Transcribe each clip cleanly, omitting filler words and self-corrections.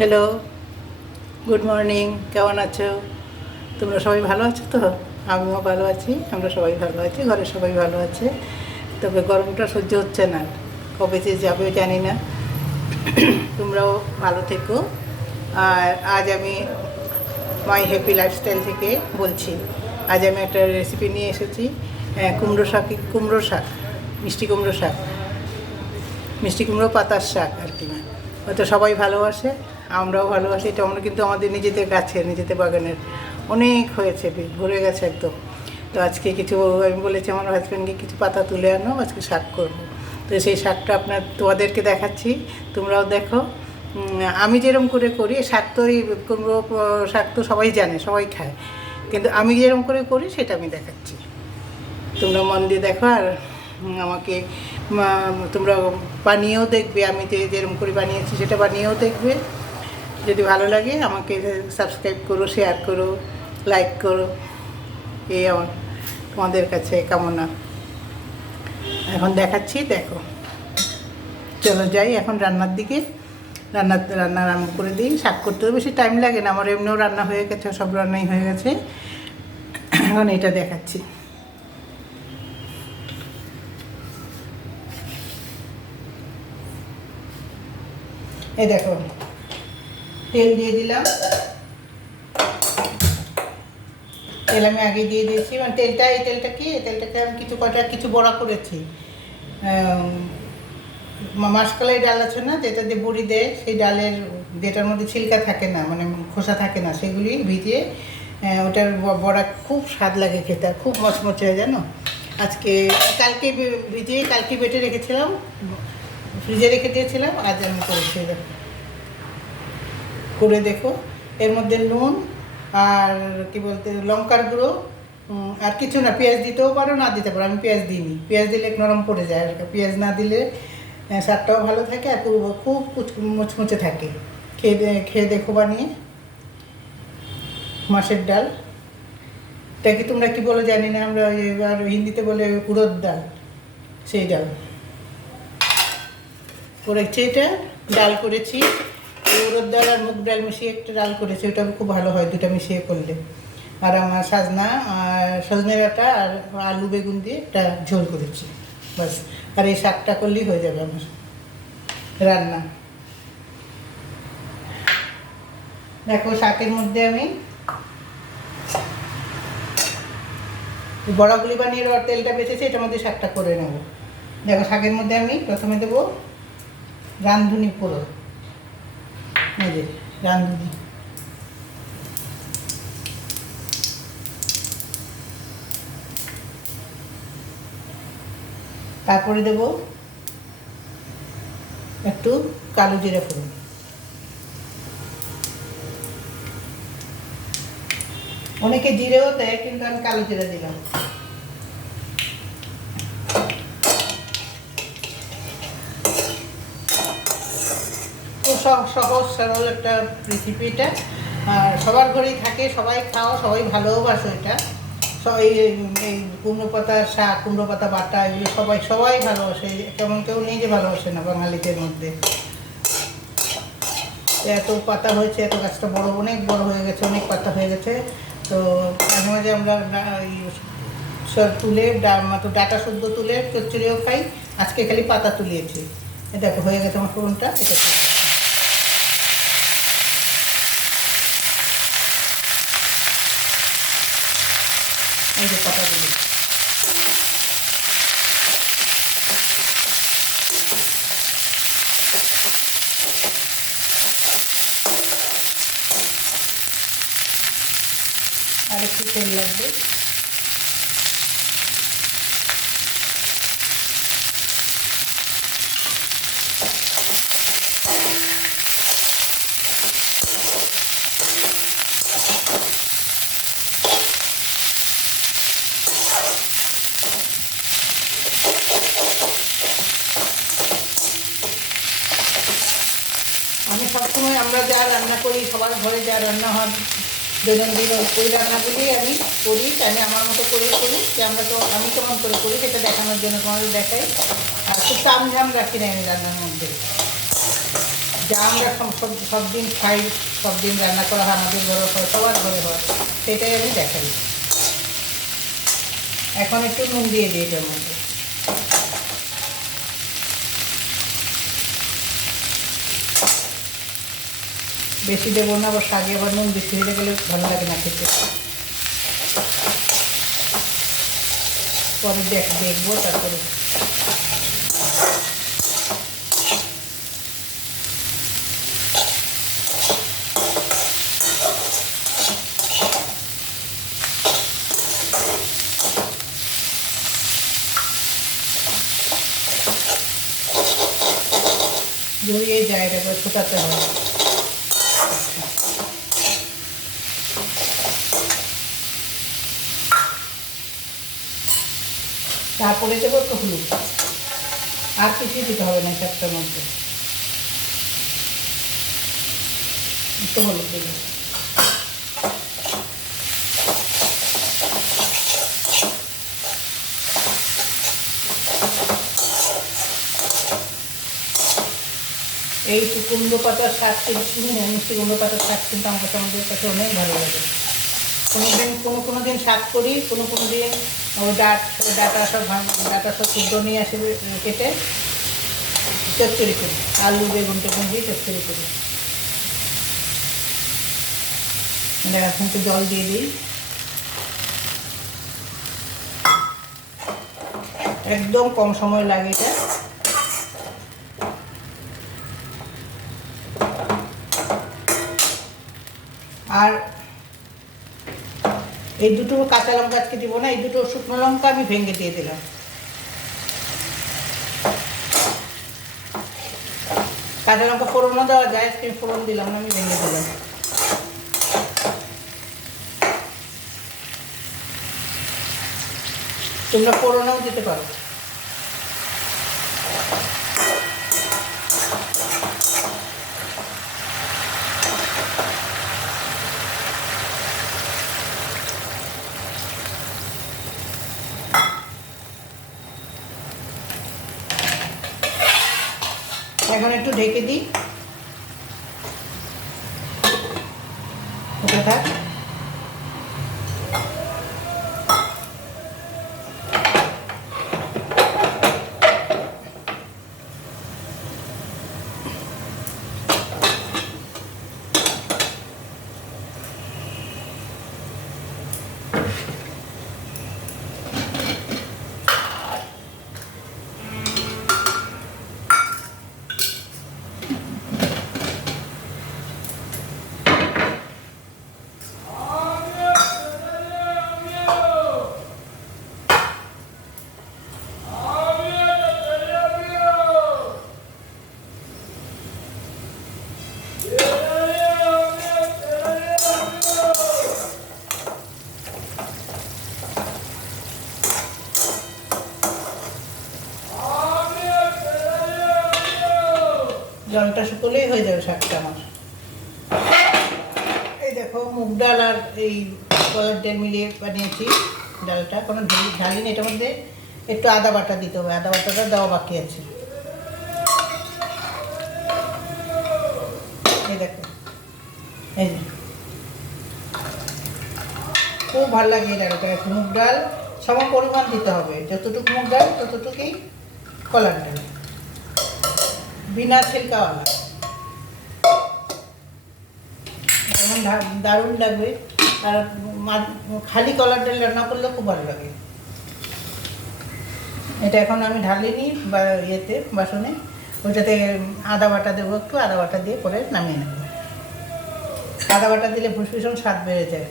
Hello, good morning. কেমন আছো? তোমরা সবাই ভালো আছো তো? আমিও ভালো আছি, আমরা সবাই ভালো আছি, ঘরের সবাই ভালো আছে। তবে গরমটা সহ্য হচ্ছে না, কবে যে যাবে জানি না। তোমরাও ভালো থেকো। আর আজ আমি মাই হ্যাপি লাইফস্টাইল থেকে বলছি। আজ আমি একটা রেসিপি নিয়ে এসেছি, কুমড়ো শাক, মিষ্টি কুমড়ো শাক, মিষ্টি কুমড়ো পাতার শাক আর কি। হয়তো সবাই ভালোবাসে, আমরাও ভালোবাসি। এটা আমরা কিন্তু আমাদের নিজেদের গাছের, নিজেদের বাগানের অনেক হয়েছে, ভরে গেছে একদম। তো আজকে কিছু আমি বলেছি আমার হাজব্যান্ডকে কিছু পাতা তুলে আনো, আজকে শাক করবো। তো সেই শাকটা তোমাদেরকে দেখাচ্ছি, তোমরাও দেখো। আমি যেরকম করে করি শাক, তো এই কুমড়ো শাক তো সবাই জানে, সবাই খায়, কিন্তু আমি যেরকম করে করি সেটা আমি দেখাচ্ছি। তোমরা মন দিয়ে দেখো, আর আমাকে তোমরা বানিয়েও দেখবে। আমি যেরকম করে বানিয়েছি সেটা বানিয়েও দেখবে। যদি ভালো লাগে আমাকে সাবস্ক্রাইব করো, শেয়ার করো, লাইক করো, এই আমার তোমাদের কাছে কামনা। এখন দেখাচ্ছি, দেখো। চলো যাই এখন রান্নার দিকে। রান্না আরম্ভ করে দিই। শাক করতেও বেশি টাইম লাগে না, আমার এমনিও রান্না হয়ে গেছে, সব রান্নাই হয়ে গেছে। এখন এটা দেখাচ্ছি। এই দেখো, তেল দিয়ে দিলাম। তেল আমি আগে দিয়ে দিয়েছি, মানে এই তেলটাকে আমি কিছু বড়া করেছি। মাসকলাই ডাল আছে না, যেটা দিয়ে বড়ি দেয়, সেই ডালের যেটার মধ্যে ছিলকা থাকে না, মানে খোসা থাকে না, সেগুলি ভিজিয়ে ওটার বড়া খুব স্বাদ লাগে খেতে, আর খুব মচমচে হয় জানো। কালকে বেটে রেখেছিলাম, ফ্রিজে রেখে দিয়েছিলাম, আজ আমি করেছি। করে দেখো। এর মধ্যে নুন আর কি বলতে লঙ্কার গুঁড়ো, আর কিছু না। পেঁয়াজ দিতেও পারো, না দিতে পারো, আমি পেঁয়াজ দিইনি। পেঁয়াজ দিলে এক নরম পড়ে যায়, আর পেঁয়াজ না দিলে স্বাদটাও ভালো থাকে, আর খুব মুচমুচে থাকে। খেয়ে দেখো বানিয়ে। মাছের ডাল, এটাকে তোমরা কি বলো জানি না, আমরা আর হিন্দিতে বলে উড়দ ডাল, সেই ডাল করেছি। এটা ডাল করেছি, উড়দ ডাল আর মুগ ডাল মিশিয়ে একটা ডাল করেছি, ওটা খুব ভালো হয় দুটা মিশিয়ে করলে। আর আমার সজনে ডাঁটা আর আলু বেগুন দিয়ে একটা ঝোল করেছি, বাস। আর এই শাকটা করলেই হয়ে যাবে আমার রান্না। দেখো, শাকের মধ্যে আমি বড়াগুলি বানিয়ে তেলটা বেঁচেছে, এটার মধ্যে শাকটা করে নেব। দেখো, শাকের মধ্যে আমি প্রথমে দেবো রাঁধুনি ফোড়ন। এই যে রাঁধুনি, তারপরে দেব একটু কালো জিরা ফোড়ন, অনেকে জিরেও দেয়, কিন্তু আমি কালো জিরা দিলাম। খুব সহজ সরল একটা রেসিপি এটা, আর সবার ঘরেই থাকে, সবাই খাও, সবাই ভালোবাসো এটা। এই কুমড়ো পাতার শাক, কুমড়ো পাতা বাটা, এগুলো সবাই ভালোবাসে, কেমন কেউ নেই যে ভালোবাসে না বাঙালিদের মধ্যে। এত পাতা হয়েছে, এত গাছটা অনেক বড় হয়ে গেছে, অনেক পাতা হয়ে গেছে। তো মাঝে মাঝে আমরা তুলে ডাটা শুদ্ধ তুলে চচ্চড়িও খাই। আজকে খালি পাতা তুলিয়েছি। দেখো হয়ে গেছে আমার ফোড়নটা। এটা এই যে পাতাগুলো, আর একটু তেল লাগবে। আমি সবসময় আমরা যা রান্না করি, সবার ঘরে যা রান্না হয় দৈনন্দিন, ওই রান্নাগুলি আমি করি, আমি আমার মতো করেই করি। যে আমি কেমন করে করি সেটা দেখানোর জন্য তোমাদের দেখাই। আর খুব তামঝাম রাখি না আমি রান্নার মধ্যে। যা আমরা সব দিন খাই, সব দিন রান্না করা হয়, আমাদের ঘরে হয়, সবার ঘরে হয়, সেটাই আমি দেখাই। এখন একটু নুন দিয়ে দিই এটার মধ্যে। বেশি দেবো না, আবার শাকে আবার নুন বেশি হয়ে গেলে ভালো লাগে না খেতে। পরে দেখবো তারপরে। জড়িয়ে যায়, তারপরে শুকাতে হয়। তারপরে দেবো একটু হলুদ, আর কিছুই দিতে হবে না শাকটার মধ্যে। একটু হলুদ দেবো। এই কুমড়ো পাতার শাক মিষ্টি কুমড়ো পাতার শাক কিন্তু আমাদের কাছে অনেক ভালো লাগে। কোনো দিন শাক করি, কোনো দিন ডাটা সব শুদ্ধ নিয়ে আসে কেটে চচ্চড়ি করি, আলু বেগুন টেগুন দিয়ে চচ্চড়ি করি। এখন একটু জল দিয়ে দিই। একদম কম সময় লাগে এটা। আর এই দুটো কাঁচা লঙ্কা আজকে দিব না, এই দুটো শুকনো লঙ্কা আমি ভেঙে দিয়ে দিলাম। কাঁচা লঙ্কা ফোড়নও দেওয়া যায়, আজকে ফোড়ন দিলাম না, আমি ভেঙে দিলাম। তোমরা ফোড়নও দিতে পারো। এখন একটু ঢেকে দিই, ওটা থাক। জলটা শুকলেই হয়ে যাবে শাকটা আমার। এই দেখো, মুগ ডাল আর এই কলার ডাল মিলিয়ে বানিয়েছি ডালটা। কোনো ঢালিনি, এটার মধ্যে একটু আদা বাটা দিতে হবে, আদা বাটাটা দেওয়া বাকি আছে। এই দেখো, এই যে খুব ভালো লাগে এই ডালটা। মুগ ডাল সম পরিমাণ দিতে হবে, যতটুকু মুগ ডাল ততটুকুই কলার ডাল, বিনা ছিলকাওয়ালা। যেমন দারুণ লাগবে। আর খালি কলার ডাল রান্না করলে খুব ভালো লাগে। এটা এখন আমি ঢালিনি বা ইয়েতে বাসনে, ওইটাতে আদা বাটা দেবো, একটু আদা বাটা দিয়ে পরে নামিয়ে নেব। আদা বাটা দিলে ভীষণ স্বাদ বেড়ে যায়।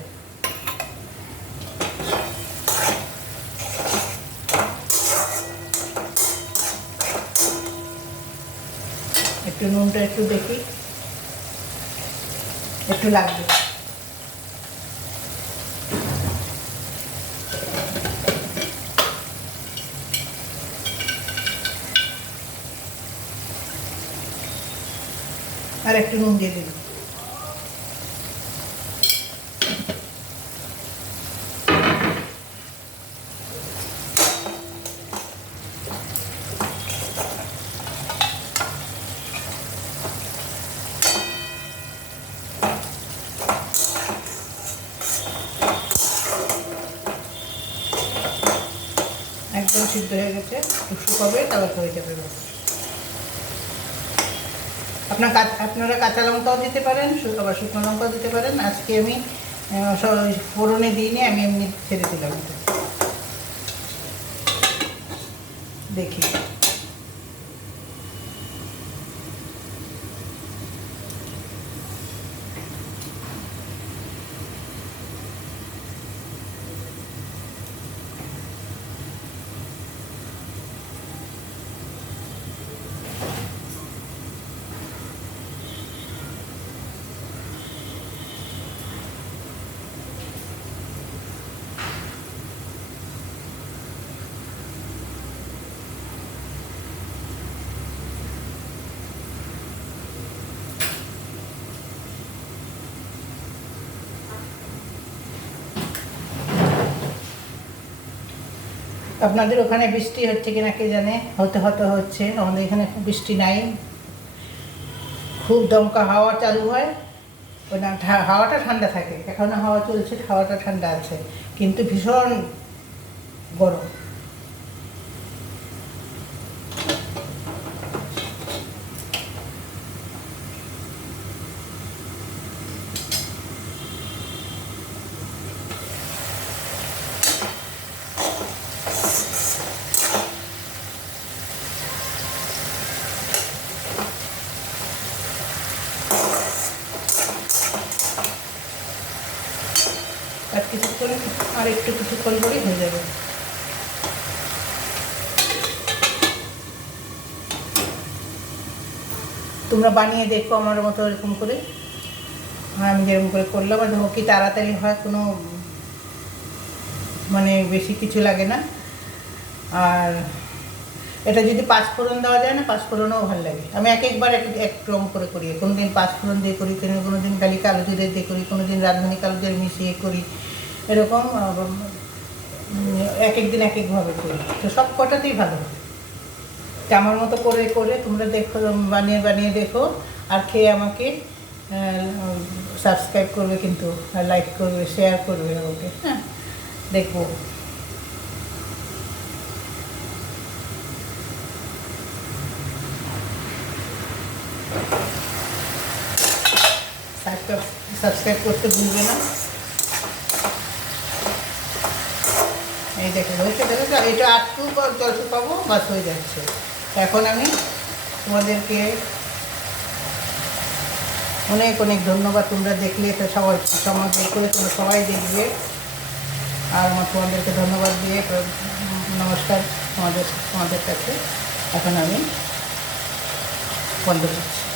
একটু নুনটা একটু দেখি, একটু লাগবে। আর একটু নুন দিয়ে দিন। সিদ্ধ হয়ে গেছে, একটু শুকাবে, তারপর হয়ে যাবে। আপনারা কাঁচা লঙ্কাও দিতে পারেন, আবার শুকনো লঙ্কাও দিতে পারেন। আজকে আমি ফোড়নে দিইনি, আমি এমনি ছেড়ে দিলাম। দেখি আপনাদের ওখানে বৃষ্টি হচ্ছে কিনা কে জানে, হতে হচ্ছে। আমাদের এখানে বৃষ্টি নাই, খুব দমকা হাওয়া চালু হয়। ওই না, হাওয়াটা ঠান্ডা থাকে, এখন হাওয়া চলছে, হাওয়াটা ঠান্ডা আছে, কিন্তু ভীষণ গরম। আর কিছুক্ষণ, আর কিছুক্ষণ করেই হয়ে যাবে। তোমরা বানিয়ে দেখো আমার মতো এরকম করে, আমি যেরকম করে করলাম। আর দেখো কি তাড়াতাড়ি হয়, কোনো মানে বেশি কিছু লাগে না। আর এটা যদি পাঁচফোড়ন দেওয়া যায় না, পাঁচফোড়নও ভালো লাগে। আমি একবার এক রকম করে করি, কোনো দিন পাঁচফোড়ন দিয়ে করি, কোনো দিন খালি কালো জিরে দিয়ে করি, কোনো দিন রাঁধুনি কালো জিরে মিশিয়ে করি, এরকম এক দিন এক একভাবে করি। তো সব কটাতেই ভালো হয়। আমার মতো করে করে তোমরা দেখো, বানিয়ে দেখো, আর খেয়ে আমাকে সাবস্ক্রাইব করবে কিন্তু, আর লাইক করবে, শেয়ার করবে আমাকে। হ্যাঁ, দেখবো। সাবস্ক্রাইব করতে ভুলবে না। এই দেখো হয়েছে, দেখো এটা একটু জল শুকাবো, বাস হয়ে যাচ্ছে। এখন আমি তোমাদেরকে অনেক অনেক ধন্যবাদ। তোমরা দেখলে, এটা সবাই সমাজ করে তোমরা সবাই দেখবে। আর আমার তোমাদেরকে ধন্যবাদ দিয়ে নমস্কার তোমাদের কাছে। এখন আমি বন্ধ করছি।